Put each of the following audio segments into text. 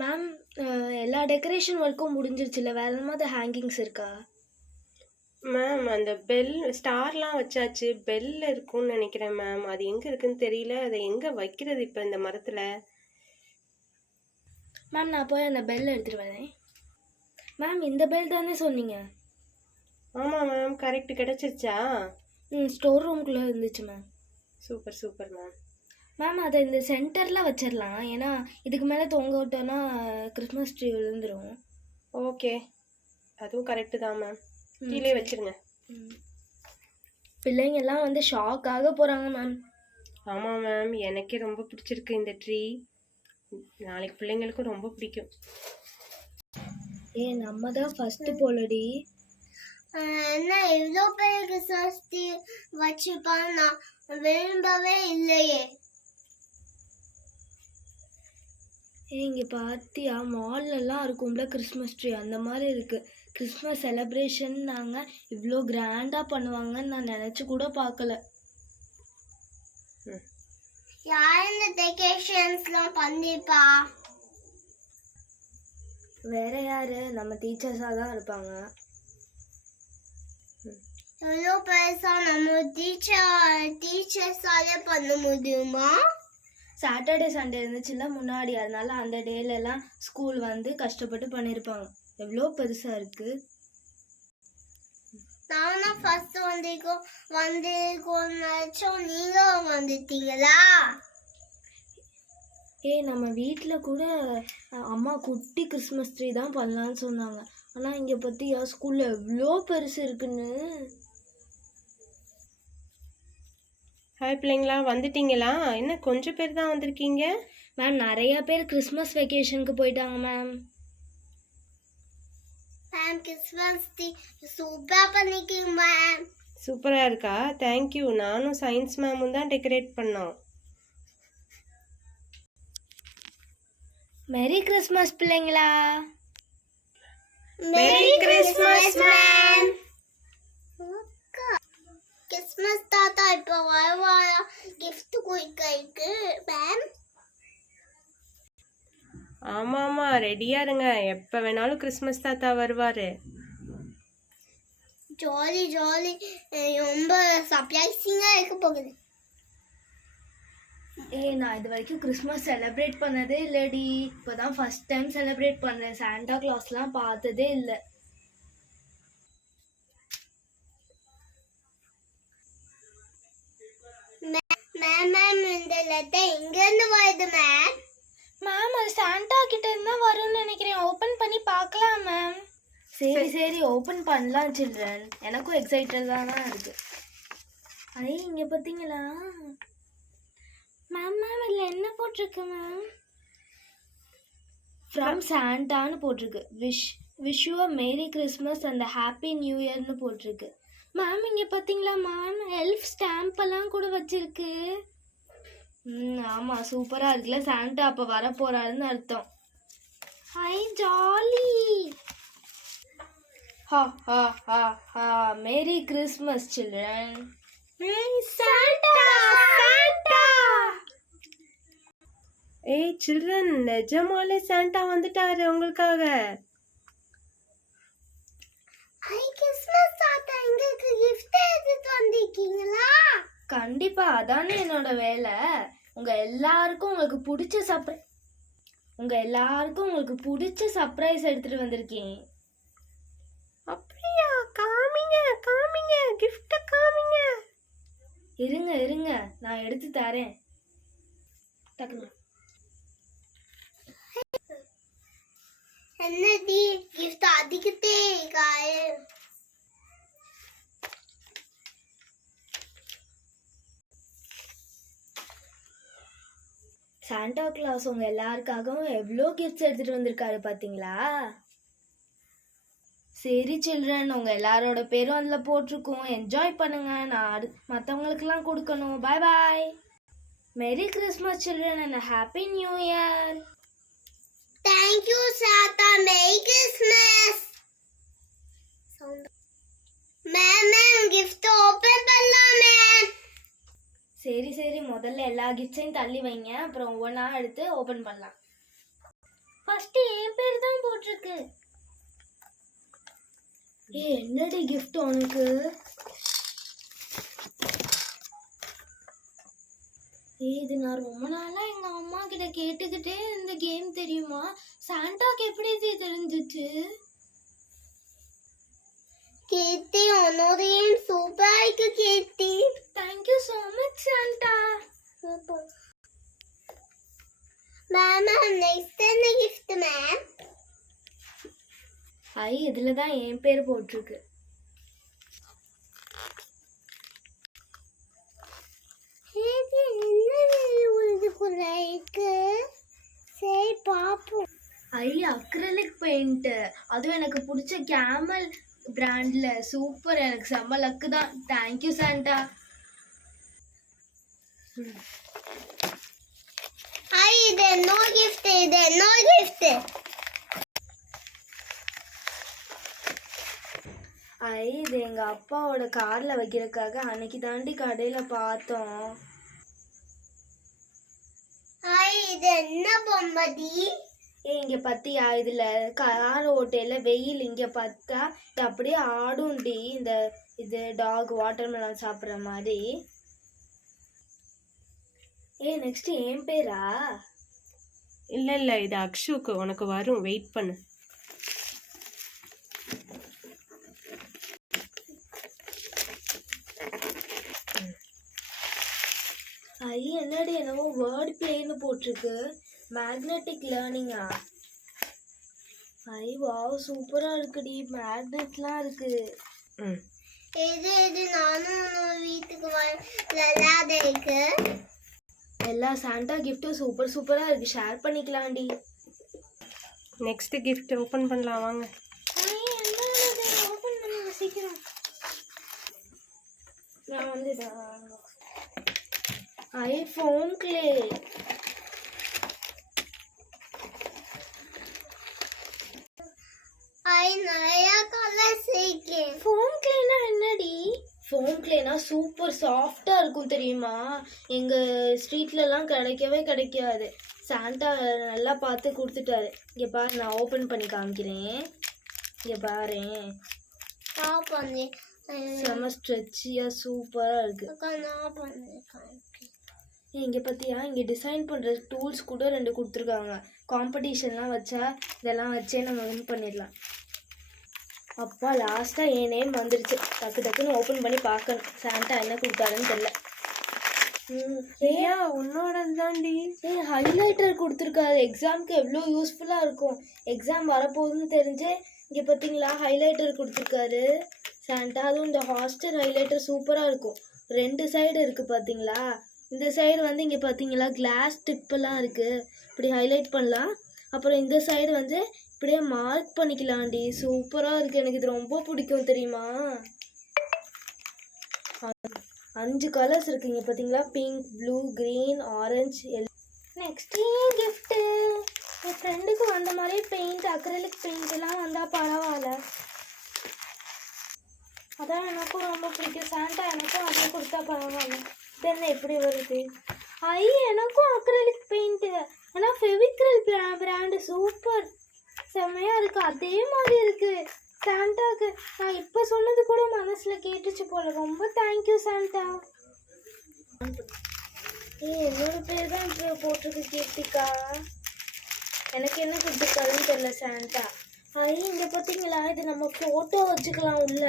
Ma'am எல்லா decoration ஒர்க்கும் முடிஞ்சிருச்சுல்ல, வேறு எதாவது ஹேங்கிங்ஸ் இருக்கா? மேம் அந்த பெல் ஸ்டார்லாம் வச்சாச்சு, பெல் இருக்கும்னு நினைக்கிறேன் மேம். அது எங்கே இருக்குன்னு தெரியல. அதை எங்கே வைக்கிறது இப்போ இந்த மரத்தில்? மேம் நான் போய் அந்த பெல் எடுத்துகிட்டு வரேன். மேம் இந்த பெல் தானே சொன்னீங்க? ஆமாம் மேம், கரெக்ட். கிடச்சிருச்சா? ஸ்டோர் ரூம்குள்ளே இருந்துச்சு ma'am. Super super ma'am. Ma'am அதை இந்த சென்டரில் வச்சிடலாம், ஏன்னா இதுக்கு மேலே தொங்க விட்டோன்னா கிறிஸ்மஸ் ட்ரீ விழுந்துடும். ஓகே, அதுவும் கரெக்டு தான் மேம். கீழே வச்சிருங்க. பிள்ளைங்கெல்லாம் வந்து ஷாக் ஆக போகிறாங்க மேம். ஆமாம் மேம், எனக்கே ரொம்ப பிடிச்சிருக்கு இந்த ட்ரீ. நாளைக்கு பிள்ளைங்களுக்கும் ரொம்ப பிடிக்கும். நம்ம தான் ஃபஸ்ட்டு போலடி. என்ன இவ்வளோ பெரிய கிறிஸ்மஸ் ட்ரீ வச்சுப்பான்னு நான் விரும்பவே இல்லையே. இங்கே பார்த்தியா, மால்லலாம் இருக்கும்ல கிறிஸ்மஸ் ட்ரீ, அந்த மாதிரி இருக்குது. கிறிஸ்மஸ் செலிப்ரேஷன் நாங்கள் இவ்வளோ கிராண்டாக பண்ணுவாங்கன்னு நான் நினச்சி கூட பார்க்கல. யார் இந்த டெக்கரேஷன்ஸ்லாம் பண்ணிப்பா? வேற யாரு, நம்ம டீச்சர்ஸாக தான் இருப்பாங்க. எவ்வளோ பெருசா நம்ம டீச்சர்ஸாலே பண்ண முடியுமா? சாட்டர்டே சண்டே இருந்துச்சுல்ல முன்னாடி, அதனால அந்த டேலெல்லாம் ஸ்கூல் வந்து கஷ்டப்பட்டு பண்ணியிருப்பாங்க. எவ்வளோ பெருசாக இருக்குது. நானும் ஃபர்ஸ்ட் வந்திருக்கோம் நினச்சோம், நீங்களும் வந்துட்டீங்களா? நம்ம வீட்டில் கூட அம்மா குட்டி கிறிஸ்மஸ் ட்ரீ தான் பண்ணலான்னு சொன்னாங்க. ஆனால் இங்கே பார்த்தியா ஸ்கூலில் எவ்வளோ பெருசு இருக்குன்னு. ஹாய் பிள்ளைங்களா, வந்துட்டீங்களா? என்ன கொஞ்சம் பேர் தான் வந்திருக்கீங்க? மேம் நிறையா பேர் கிறிஸ்மஸ் வெக்கேஷனுக்கு போயிட்டாங்க மேம். மேம் கிறிஸ்மஸ் ட்ரீ சூப்பராக பண்ணிருக்கீங்க மேம். சூப்பராக இருக்கா? தேங்க்யூ. நானும் சயின்ஸ் மேமும் தான் டெக்கரேட் பண்ணோம். மேரி கிறிஸ்மஸ் பிள்ளைங்களா. Merry Christmas ma'am. கிறிஸ்மஸ் தாத்தா இப்போ வருவாரா கிஃப்ட் கொடுக்கறதுக்கு மேம்? ஆமாம்மா, ரெடியாக இருங்க. எப்போ வேணாலும் கிறிஸ்மஸ் தாத்தா வருவார். ஜாலி ஜாலி, ரொம்ப சர்ப்ரைசிங்காக இருக்க போகுது. நான் இது வரைக்கும் கிறிஸ்மஸ் செலிப்ரேட் பண்ணதே இல்லடி. இப்போ தான் ஃபஸ்ட் டைம் செலிப்ரேட் பண்ணுறேன். சாண்டா கிளாஸ்லாம் பார்த்ததே இல்லை. மேம் இந்த லெட்டர் எங்கேருந்து வருது மேம்? மேம் அது சாண்டா கிட்ட இருந்தா வரும்னு நினைக்கிறேன். ஓப்பன் பண்ணி பார்க்கலாம் மேம். சரி சரி ஓப்பன் பண்ணலாம் சில்ட்ரன். எனக்கும் எக்ஸைட்டடாக தான் இருக்கு. அதே இங்கே பார்த்தீங்களா மேம்? மேம் இதில் என்ன போட்டிருக்கு மேம்? ஃப்ரம் சாண்டான்னு போட்டிருக்கு. Wish you a merry Christmas and happy new இயர்னு போட்டிருக்கு. மேம் இங்கே பார்த்தீங்களா மேம், எல்ஃப் ஸ்டாம்ப் எல்லாம் கூட வச்சிருக்கு. ஆமாம் சூப்பராக இருக்குல்ல. சாண்டா அப்போ வர போகிறாருன்னு அர்த்தம். Hi jolly. ஹா ஹா ஹா ஹா. மேரி கிறிஸ்மஸ் சில்ட்ரன். Santa Santa. ஏய் சில்ட்ரன், நிஜமாலே சாண்டா வந்துட்டாரு உங்களுக்காக. ஹை கிறிஸ்மஸ் தாத்தா, எங்களுக்கு கிஃப்ட் எடுத்துட்டு வந்திருக்கீங்களா? கண்டிப்பா, அதானே என்னோட வேலை. உங்க எல்லாருக்கும் உங்களுக்கு பிடிச்ச சர்ப்ரைஸ் எடுத்துட்டு வந்திருக்கேன். அப்படியா? காமிங்க காமிங்க, கிஃப்ட காமிங்க. இருங்க நான் எடுத்து தரேன். டக்குனு. என்னடி கிஃப்ட் அதிகத்தே இருக்காரு? சாண்டா கிளாஸ் உங்க எல்லாருக்காகவும் எவ்வளோ கிஃப்ட்ஸ் எடுத்துட்டு வந்திருக்காரு பாத்தீங்களா? சரி சில்ட்ரன், உங்க எல்லாரோட பேரும் அதில் போட்டிருக்கோம். என்ஜாய் பண்ணுங்க. நான் மற்றவங்களுக்கெல்லாம் கொடுக்கணும். Bye bye. Merry Christmas children and happy new year. Thank you Santa. Merry Christmas. Ma'am gift open பண்ணலாம் மேம். சரி முதல்ல எல்லா கிஃப்ட்ஸையும் தள்ளி வைங்க, அப்புறம் ஒவ்வொன்றா எடுத்து ஓப்பன் பண்ணலாம். ஃபர்ஸ்ட் என் பேர் தான் போட்டிருக்கு. என்னடி gift உனக்கு? இது நான் ரொம்ப நாளா எங்க அம்மா கிட்ட கேட்டுக்கிட்டே இந்த கேம் தெரியுமா? சாண்டாக்கு எப்படி இது தெரிஞ்சிச்சு? கீர்த்தி உன்னோட கேம் சூப்பரா இருக்கு கீர்த்தி. Thank you so much Santa. Ma'am next என்ன கிஃப்ட் மேம்? இதுல தான் என் பேர் போட்டிருக்கு. இது என்ன இதுக்குள்ள இருக்கு? சரி பாப்போம். அக்ரிலிக் பெயிண்ட், அதுவும் எனக்கு பிடிச்ச கேமல் பிராண்ட்ல. சூப்பர், எனக்கு செம்ம லக்கு தான். Thank you Santa. இது நோ கிஃப்ட், இது நோ கிஃப்ட். இது எங்க அப்பாவோட கார்ல வைக்கிறதுக்காக அன்னைக்கு தாண்டி கடையில பார்த்தோம். இது என்ன பொம்மதி? இங்க பத்தியா, இதுல கார் ஓட்டையில வெயில் இங்க பார்த்தா அப்படியே ஆடும்டி. இது டாக் வாட்டர்மெலன் சாப்பிட்ற மாதிரி. நெக்ஸ்ட் என் பேரா? இல்லை இது அக்ஷுக்கு, உனக்கு வரும், வெயிட் பண்ணு. என்னடி என்னவோ வேர்ட் பிளேன்னு போட்டிருக்கு. மேக்னெட்டிக் லேர்னிங்கா? வாவ் சூப்பரா இருக்குடி. மேக்னெட்லாம் இருக்கு. இது நானும் வீட்டுக்கு விளையாட இருக்கு. எல்லா சாண்டா கிஃப்ட்டும் சூப்பரா இருக்கு. ஷேர் பண்ணிக்கலாம்டி. நெக்ஸ்ட் கிஃப்ட் ஓபன் பண்ணலாம் வாங்க. ஓபன் பண்ணுங்க சீக்கிரம். நான் வந்து ஃபோம் கிளே. நிறைய கலர்ஸ் இருக்கு. ஃபோம் கிளேனா என்னடி? ஃபோம் கிளேனா சூப்பர் சாஃப்டா இருக்கும் தெரியுமா? எங்க ஸ்ட்ரீட்லலாம் கிடைக்காது. சாண்டா நல்லா பார்த்து கொடுத்துட்டாரு. இங்க பாரு, நான் ஓபன் பண்ணி காமிக்கிறேன். இங்க பாரு, செம ஸ்ட்ரெச்சியா சூப்பரா இருக்கு. இங்க பத்தியா, இங்க டிசைன் பண்ற டூல்ஸ் கூட 2 கொடுத்துருக்காங்க. காம்படிஷன்லாம் வச்சா இதெல்லாம் வச்சே நம்ம வின் பண்ணிடலாம். அப்பா லாஸ்டா என் நேம் வந்துருச்சு. டக்குன்னு ஓபன் பண்ணி பார்க்கணும் சாண்டா என்ன கொடுத்தாருன்னு தெரியல. உன்னோட தாண்டி. ஹைலைட்டர் கொடுத்துருக்காரு. எக்ஸாம்க்கு எவ்வளோ யூஸ்ஃபுல்லா இருக்கும். எக்ஸாம் வரப்போகுதுன்னு தெரிஞ்சு இங்க பாத்தீங்களா ஹைலைட்டர் கொடுத்துருக்காரு சாண்டா. அதுவும் இந்த ஹாஸ்டல் ஹைலைட்டர் சூப்பரா இருக்கும். 2 சைடு இருக்கு பாத்தீங்களா? இந்த சைடு வந்து இங்க பாத்தீங்களா கிளாஸ் டிப்பெல்லாம் இருக்கு. இப்படி ஹைலைட் பண்ணலாம். அப்புறம் இந்த சைடு வந்து இப்படியே மார்க் பண்ணிக்கலாம்டி. சூப்பரா இருக்கு. எனக்கு இது ரொம்ப பிடிக்கும் தெரியுமா? 5 கலர்ஸ் இருக்குங்க பாத்தீங்களா? Pink, blue, green, orange. Next gift என் ஃப்ரெண்டுக்கு வந்த மாதிரியே பெயிண்ட், அக்ரிலிக் பெயிண்ட் எல்லாம் வந்தா பரவாயில்ல. அதான் எனக்கும் ரொம்ப பிடிக்கும். சாண்டா எனக்கும் அதே கொடுத்தா பரவாயில்ல. தென்ன எப்படி வருது? எனக்கும் அக்ரிலிக் பெயிண்ட். ஆனால் ஃபெவிக்ரில் பிராண்டு சூப்பர் செம்மையா இருக்கு. அதே மாதிரி இருக்கு சாண்டாக்கு. நான் இப்போ சொன்னது கூட மனசுல கேட்டுச்சு போல. ரொம்ப தேங்க்யூ சாண்டா. என்னோட பேர் தான் இப்போ போட்டிருக்கு கீர்த்திகா. எனக்கு என்ன கொடுத்துருக்காருன்னு தெரியல சாண்டா. இங்க பார்த்தீங்களா, இது நம்ம ஃபோட்டோ வச்சுக்கலாம் உள்ள.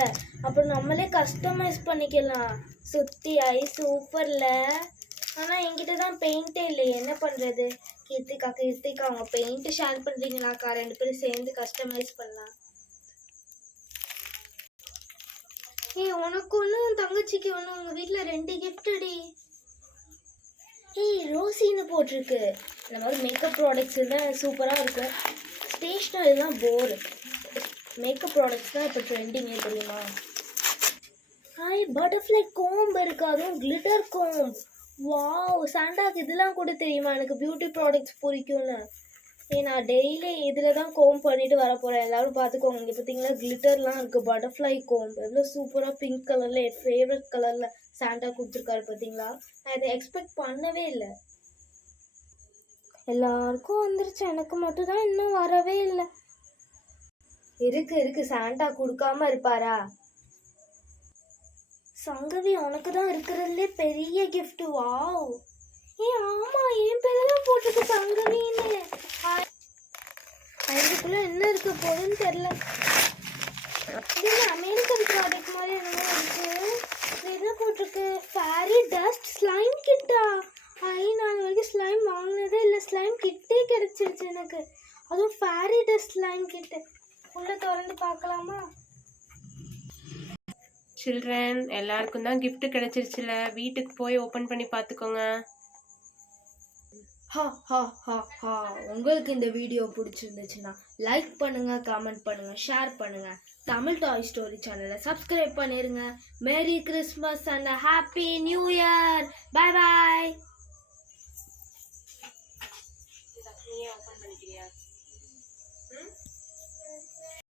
அப்புறம் நம்மளே கஸ்டமைஸ் பண்ணிக்கலாம் சுற்றி. சூப்பர்ல. ஆனால் என்கிட்ட தான் பெயிண்டே இல்லை. என்ன பண்ணுறது? கீர்த்திகா அவங்க பெயிண்ட் ஷேர் பண்ணுறீங்களாக்கா? 2 பேரும் சேர்ந்து கஸ்டமைஸ் பண்ணலாம். உனக்கு ஒன்று தங்கச்சிக்கு ஒன்று. உங்கள் வீட்டில் 2 கிஃப்டடி. ரோசின்னு போட்டிருக்கு. இந்த மாதிரி மேக்கப் ப்ராடக்ட்ஸ் தான் சூப்பராக இருக்கும். ஸ்டேஷ்னரி தான் போர். மேக்கப் ப்ராடக்ட்ஸ் தான் இப்போ ட்ரெண்டிங்கே தெரியுமா? பட்டர்ஃப்ளை கோம்பு இருக்கு. அதுவும் கிளிட்டர் கோம்பு. வாவ் சாண்டாக்கு இதெல்லாம் கூட தெரியுமா? எனக்கு பியூட்டி ப்ராடக்ட்ஸ் பிடிக்கும்னு. நான் டெய்லி இதில் தான் கோம் பண்ணிட்டு வர போகிறேன். எல்லாரும் பார்த்துக்கோங்க. இங்கே பார்த்தீங்களா கிளிட்டர்லாம் இருக்குது. பட்டர்ஃப்ளை கோம்பு எவ்வளோ சூப்பராக பிங்க் கலரில் என் ஃபேவரட் கலரில் சாண்டா கொடுத்துருக்காரு பார்த்தீங்களா? நான் இதை எக்ஸ்பெக்ட் பண்ணவே இல்லை. எல்லாருக்கும் வந்துருச்சு, எனக்கு மட்டும் தான் இன்னும் வரவே இல்லை. இருக்கு சாண்டா கொடுக்காம இருப்பாரா? சங்கவி, உனக்கு தான் இருக்கிறதுலே பெரிய கிஃப்ட். வாவ்! ஆமா, என் பேர்ல தான் போட்டிருக்கு சங்கவின்னு. அதுக்குள்ள என்ன இருக்க போகுதுன்னு தெரியல. இது அமெரிக்கன் ப்ராடக்ட் மாதிரி என்னமோ இருக்கு. என்ன போட்டிருக்கு? ஃபேரி டஸ்ட் ஸ்லைம் கிட்டா. நான் வரைக்கும் ஸ்லைம் வாங்கினதே இல்லை. ஸ்லைம் கிட்டே கிடைச்சிருச்சு எனக்கு. அதுவும் ஃபேரி டஸ்ட் ஸ்லைம் கிட்ட. உள்ள திறந்து பார்க்கலாமா? சில்ட்ரன், எல்லாருக்கும் தான் gift கிடைச்சிருச்சுல, வீட்டுக்கு போய் ஓபன் பண்ணி பார்த்துக்கோங்க. உங்களுக்கு இந்த வீடியோ பிடிச்சிருந்துச்சுன்னா லைக் பண்ணுங்க, கமெண்ட் பண்ணுங்க, ஷேர் பண்ணுங்க. தமிழ் டாய் ஸ்டோரி சேனலை சப்ஸ்கிரைப் பண்ணிருங்க. மேரி Christmas and happy new year. Bye bye.